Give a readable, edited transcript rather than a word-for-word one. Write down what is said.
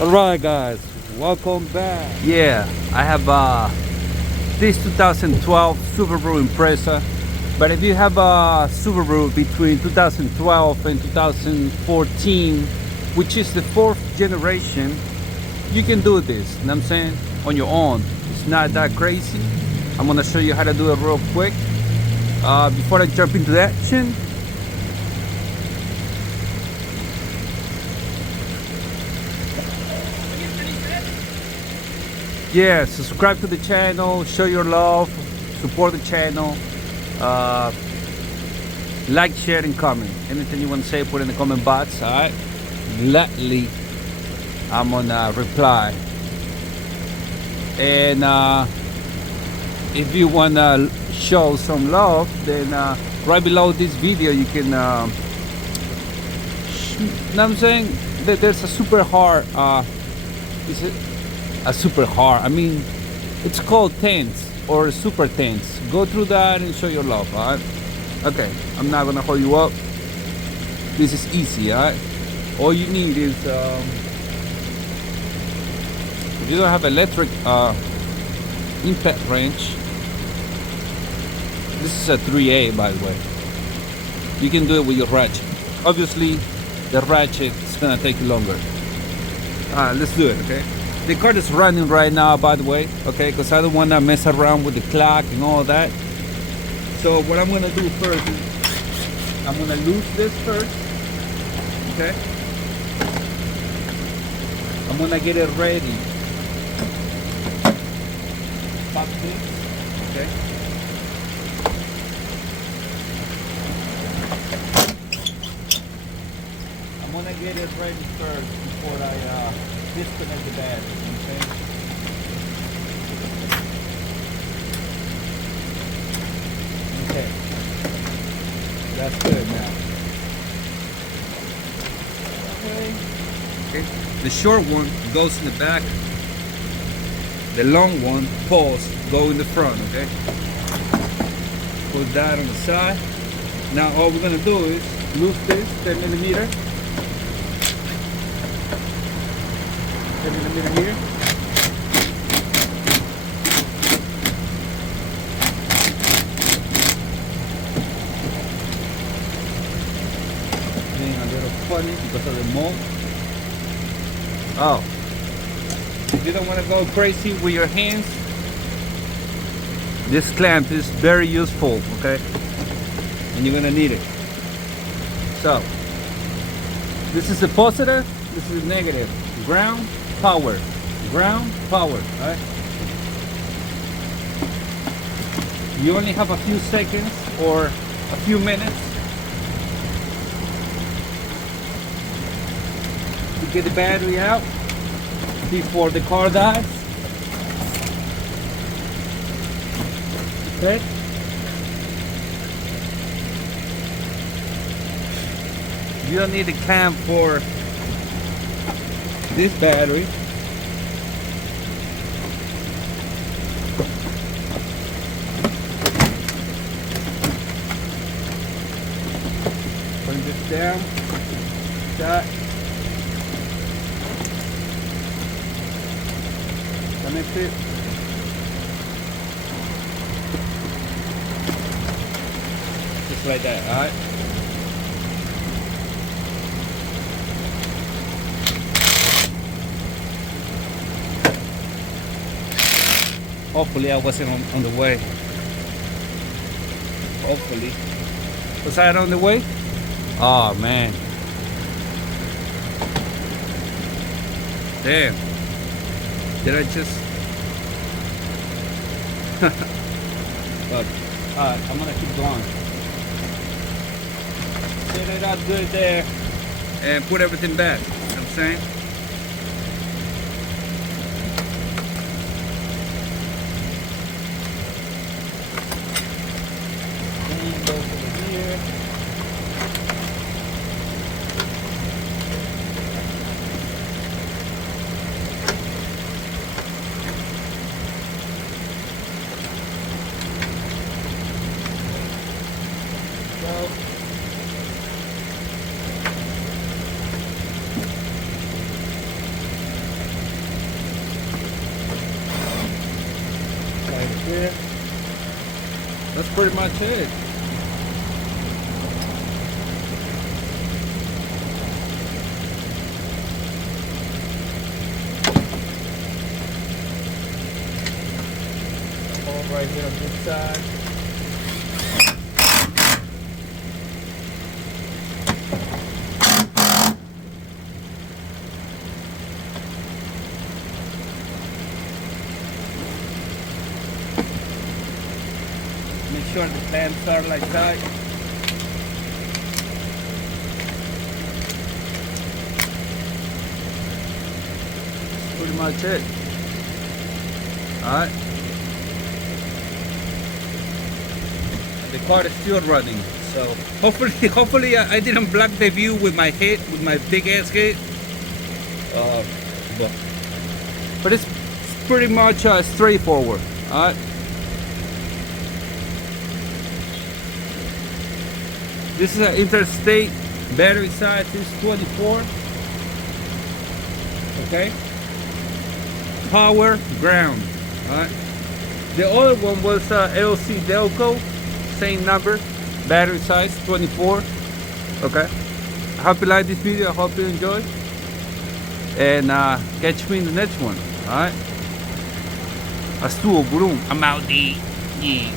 Alright guys, welcome back. Yeah, I have this 2012 Subaru Impreza. But if you have a Subaru between 2012 and 2014, which is the fourth generation, you can do this, you know what I'm saying, on your own. It's not that crazy. I'm gonna show you how to do it real quick. Before I jump into the action, yeah, subscribe to the channel, show your love, support the channel, like, share, and comment. Anything you want to say, put in the comment box. All right, gladly I'm gonna reply. And if you wanna show some love, then right below this video you can know what I'm saying, there's a super hard is it a super hard, I mean, it's called tense or super tense. Go through that and show your love. All right, okay, I'm not gonna hold you up. This is easy. All right, all you need is if you don't have electric impact wrench, this is a 3A by the way, you can do it with your ratchet. Obviously the ratchet is gonna take longer. Let's do it. Okay, the car is running right now, by the way, okay, because I don't want to mess around with the clock and all that. So what I'm gonna do first is I'm gonna loose this first. Okay, I'm gonna get it ready. Pop this. Okay, I'm gonna get it ready first before I disconnect the battery. You know what I'm saying? Okay, that's good now. Okay, the short one goes in the back. The long one, pulls, go in the front. Okay, put that on the side. Now all we're gonna do is loose this 10mm. 10mm here. Being a little funny because of the mold. Oh, if you don't want to go crazy with your hands, this clamp is very useful. Okay, and you're gonna need it. So this is the positive, this is the negative. Ground, power, ground, power. All right, you only have a few seconds or a few minutes to get the battery out before the car dies. Okay, you don't need a clamp for this battery. Bring this down. That. Connect it. Just like that. All right. Hopefully I wasn't on the way. Hopefully. Was I on the way? Oh man. Damn. Did I just... But, alright, I'm gonna keep going. Set it up good there and put everything back. You know what I'm saying? Go over here. here. That's pretty much it. Hole right here on this side. Make sure the clamps are like that. That's pretty much it. Alright. The car is still running, so hopefully I didn't block the view with my head, with my big ass head. But it's pretty much straightforward. Alright. This is an interstate. Battery size is 24. Okay. Power ground. Alright. The other one was LC Delco. Same number. Battery size 24. Okay. I hope you like this video. I hope you enjoy. And catch me in the next one. Alright. Axtuo, boom. I'm out there. Yeah.